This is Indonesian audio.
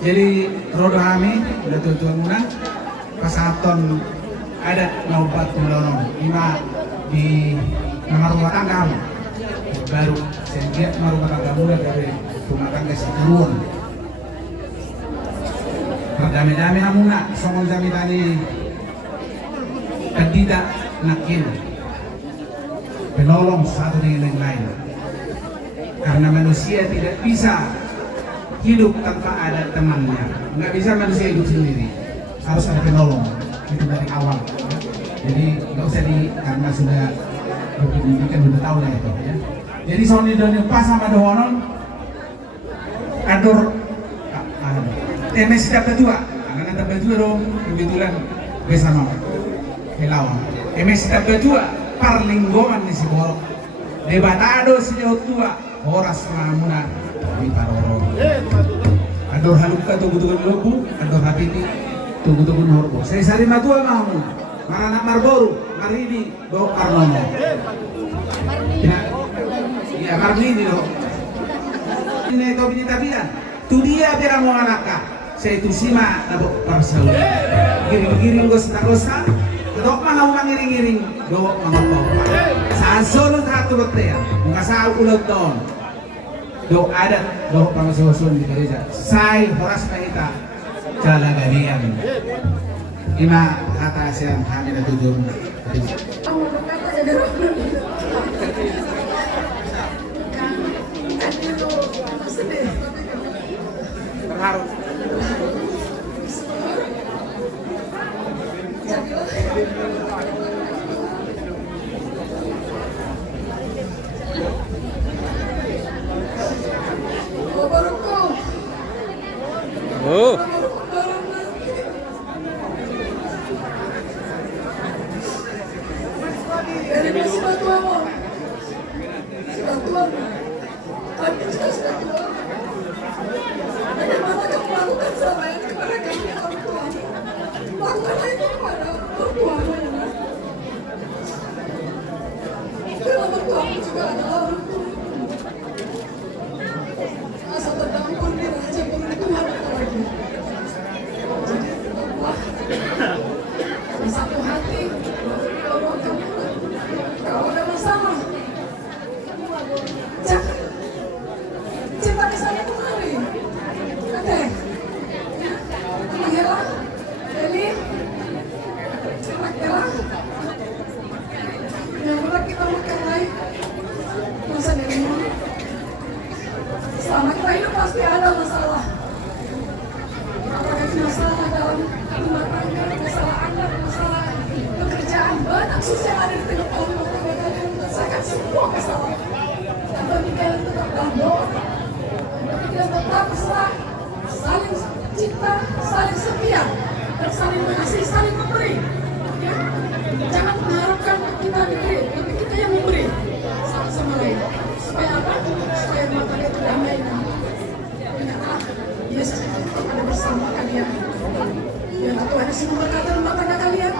Jadi rodo kami tujuan muna pasaton adat naubat menolong lima di nama rumah tangga baru sehingga rumah tangga muda dari rumah tangga seturun berdami-dami hamuna songong jami tani tidak nakin penolong satu dengan yang lain karena manusia tidak bisa hidup tanpa ada temannya, nggak bisa manusia hidup sendiri, harus ada penolong itu dari awal. Jadi nggak usah karena sudah berpendidikan sudah tahu lah itu ya. Jadi Sony dan pas sama dohonon ador temes dapat dua, anak dapat dua dong kebetulan bersama Helawan. Temes dapat dua parlinggongan di Sibor, debatado sejauh tua horas ramuna di Paroro. Ador haluka tugu-tugu lobu, ador hapiti tugu-tugu norbo. Saya sari matua mahu, marana marboru, maridi do arnono. Ya marlini do. Ini itu binitabian. Tu dia biar mau anaka. Saya itu sima nabo parsaul. Giring-giring gosta-gosta. Kedok mau mangiring-giring do mangapau. Sasolot hatu betea. Muka sa ulot don. Do adat do pangasusun di gereja sai horas mahita jala galian ima kata asian kami na tujuh terharu Oh. Bagaimana kamu melakukan selama ini kepada kami orang tua? Lakukanlah itu kepada mertuamu. Karena mertuamu juga adalah orang tua. Asal terdampur di raja pun Tuhan lagi. Jadi tetaplah satu hati. Kalau kamu kalau ada masalah, jangan cinta kesana kemari. Oke, Hera, Eli, Hera, yang benar kita makan lain, masa dari mana? Selama kita hidup pasti ada masalah. Apakah masalah dalam rumah tangga, masalah anak, masalah pekerjaan, banyak susah yang ada di tengah rumah tangga kalian menyelesaikan semua masalah. Dan bagi kalian tetap berdoa, bagi kalian tetap berserah, saling cinta, saling setia, dan saling mengasihi, saling memberi. Ya? Jangan mengharapkan kita diberi, tapi kita yang memberi satu sama lain. Supaya apa? Supaya rumah tangga itu damai dan ingatlah Yesus tetap ada bersama kalian. Biarlah Tuhan Yesus memberkati rumah tangga kalian.